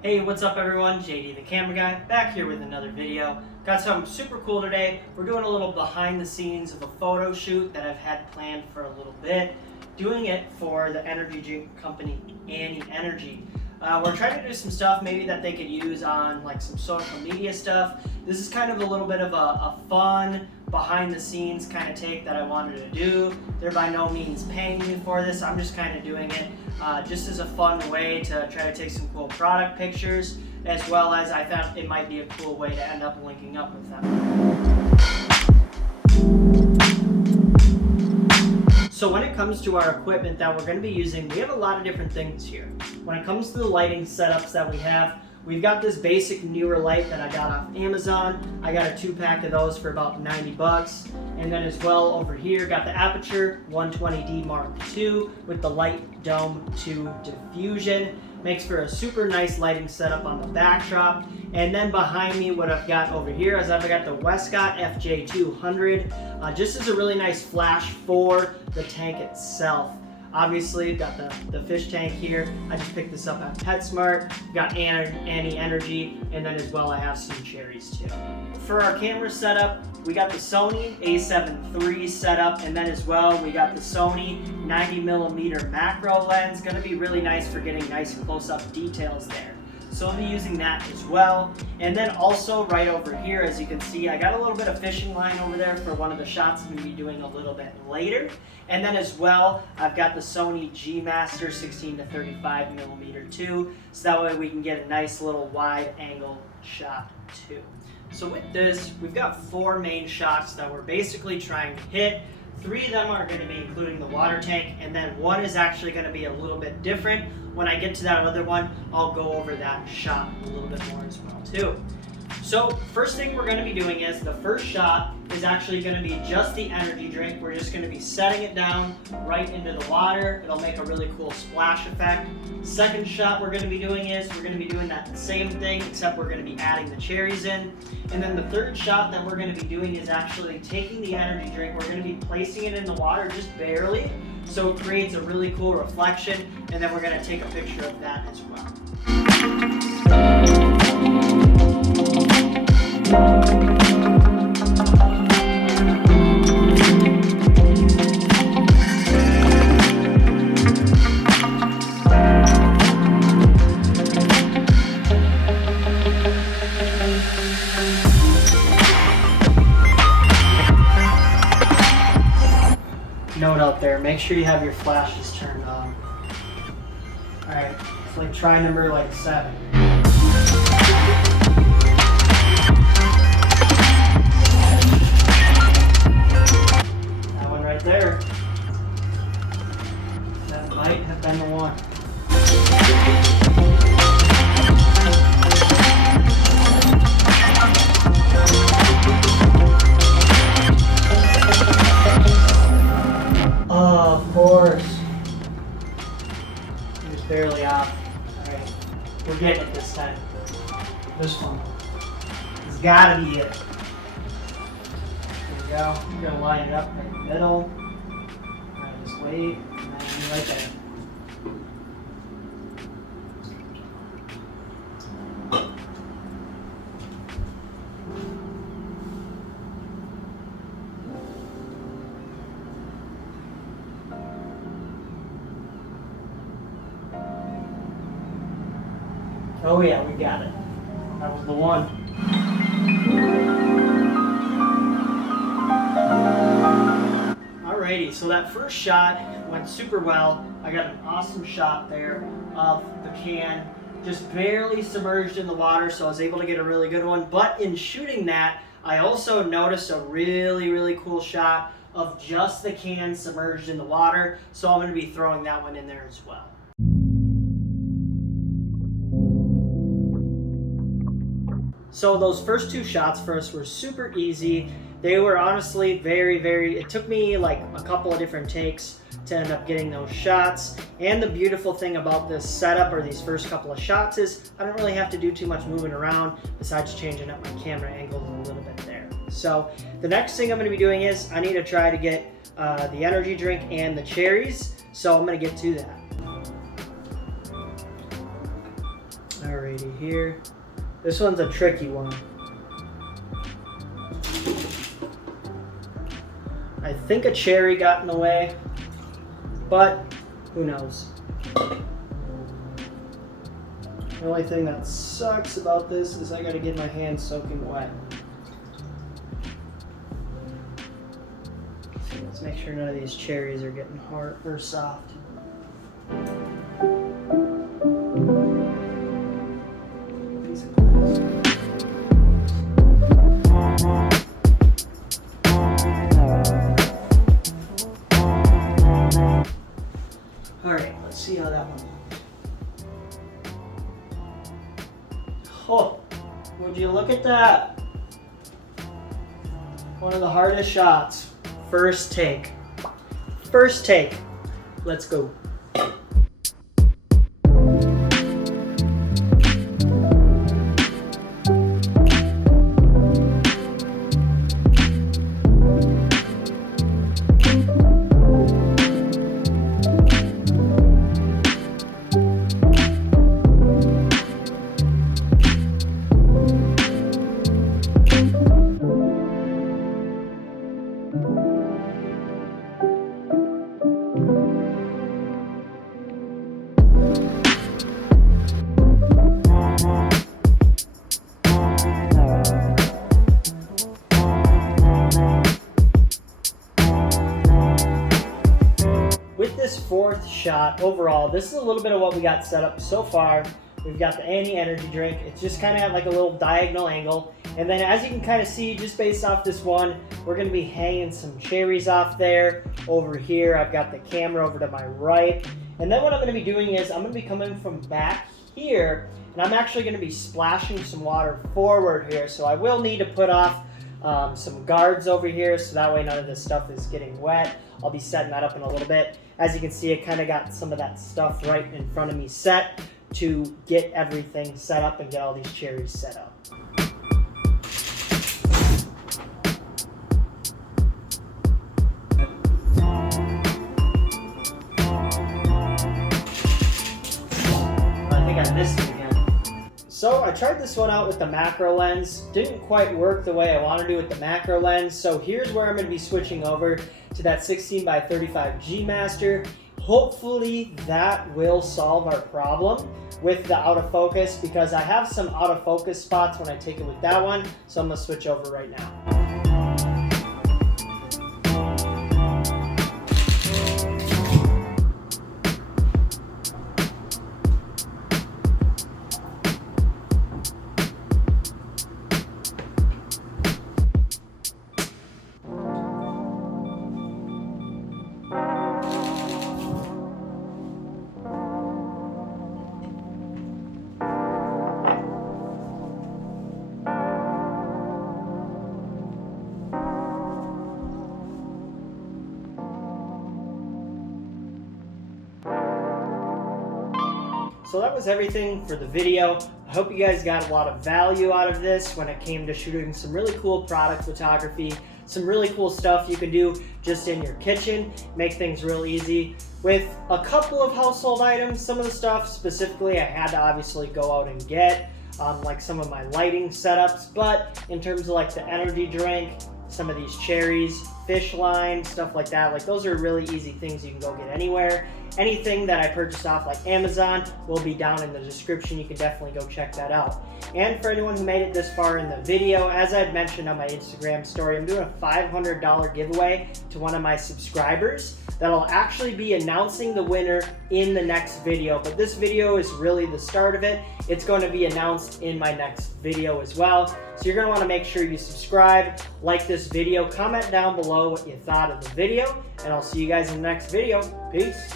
Hey, what's up everyone? JD the camera guy back here with another video. Got something super cool today. We're doing a little behind the scenes of a photo shoot that I've had planned for a little bit. Doing it for the energy drink company Annie Energy. We're trying to do some stuff maybe that they could use on like some social media stuff. This is kind of a little bit of a fun behind the scenes kind of take that I wanted to do. They're by no means paying me for this. I'm just kind of doing it just as a fun way to try to take some cool product pictures, as well as I thought it might be a cool way to end up linking up with them. So when it comes to our equipment that we're going to be using, we have a lot of different things here. When it comes to the lighting setups that we have, we've got this basic newer light that I got off Amazon. I got a 2-pack of those for about 90 bucks. And then as well over here, got the Aperture 120D Mark II with the Light Dome 2 diffusion. Makes for a super nice lighting setup on the backdrop. And then behind me, what I've got over here is I've got the Westcott FJ200, just as a really nice flash for the tank itself. Obviously, got the fish tank here. I just picked this up at PetSmart. Got Annie Energy, and then as well I have some cherries too. For our camera setup, we got the Sony a7 III setup, and then as well we got the Sony 90mm macro lens. Gonna be really nice for getting nice close-up details there. So I'll be using that as well. And then also right over here, as you can see, I got a little bit of fishing line over there for one of the shots I'm going to be doing a little bit later. And then as well, I've got the Sony G Master 16 to 35mm too, so that way we can get a nice little wide angle shot too. So with this, we've got 4 main shots that we're basically trying to hit. 3 of them are going to be including the water tank, and then 1 is actually going to be a little bit different. When I get to that other one, I'll go over that shot a little bit more as well too. So first thing we're going to be doing is the first shot is actually going to be just the energy drink. We're just going to be setting it down right into the water. It'll make a really cool splash effect. Second shot we're going to be doing is we're going to be doing that same thing, except we're going to be adding the cherries in. And then the third shot that we're going to be doing is actually taking the energy drink. We're going to be placing it in the water just barely, so it creates a really cool reflection, and then we're going to take a picture of that as well. Note out there, make sure you have your flashes turned on. Alright, it's like try number 7. That one right there. That might have been the one. Oh, of course. He was barely off. Alright, we're getting it this time. This one. It's gotta be it. There we go. I'm gonna line it up right in the middle. Alright, just wait. And then right there. Oh yeah, we got it. That was the one. Alrighty, so that first shot went super well. I got an awesome shot there of the can, just barely submerged in the water, so I was able to get a really good one. But in shooting that, I also noticed a really cool shot of just the can submerged in the water, so I'm going to be throwing that one in there as well. So those first 2 shots for us were super easy. They were honestly very, it took me like a couple of different takes to end up getting those shots. And the beautiful thing about this setup, or these first couple of shots, is I don't really have to do too much moving around besides changing up my camera angle a little bit there. So the next thing I'm going to be doing is I need to try to get the energy drink and the cherries. So I'm going to get to that. Alright. separated here. This one's a tricky one. I think a cherry got in the way, but who knows. The only thing that sucks about this is I gotta get my hands soaking wet. So let's make sure none of these cherries are getting hard or soft. Alright, let's see how that one looks. Oh, would you look at that? One of the hardest shots. First take. First take. Let's go. With this fourth shot, overall, this is a little bit of what we got set up so far. We've got the anti-energy drink. It's just kind of at like a little diagonal angle. And then as you can kind of see, just based off this one, we're going to be hanging some cherries off there. Over here, I've got the camera over to my right. And then what I'm going to be doing is I'm going to be coming from back here, and I'm actually going to be splashing some water forward here. So I will need to put off some guards over here, so that way none of this stuff is getting wet. I'll be setting that up in a little bit. As you can see, I kind of got some of that stuff right in front of me set to get everything set up and get all these cherries set up. I think I missed it again. So I tried this one out with the macro lens. Didn't quite work the way I want to do with the macro lens. So here's where I'm going to be switching over to that 16x35 G Master. Hopefully that will solve our problem with the out of focus, because I have some out of focus spots when I take it with that one. So I'm going to switch over right now. So that was everything for the video. I hope you guys got a lot of value out of this when it came to shooting some really cool product photography, some really cool stuff you can do just in your kitchen, make things real easy. With a couple of household items, some of the stuff specifically I had to obviously go out and get, like some of my lighting setups, but in terms of like the energy drink, some of these cherries, fish line, stuff like that, like those are really easy things you can go get anywhere. Anything that I purchased off like Amazon will be down in the description. You can definitely go check that out. And for anyone who made it this far in the video, as I'd mentioned on my Instagram story, I'm doing a $500 giveaway to one of my subscribers that'll actually be announcing the winner in the next video. But this video is really the start of it. It's going to be announced in my next video as well. So you're going to want to make sure you subscribe, like this video, comment down below what you thought of the video, and I'll see you guys in the next video. Peace.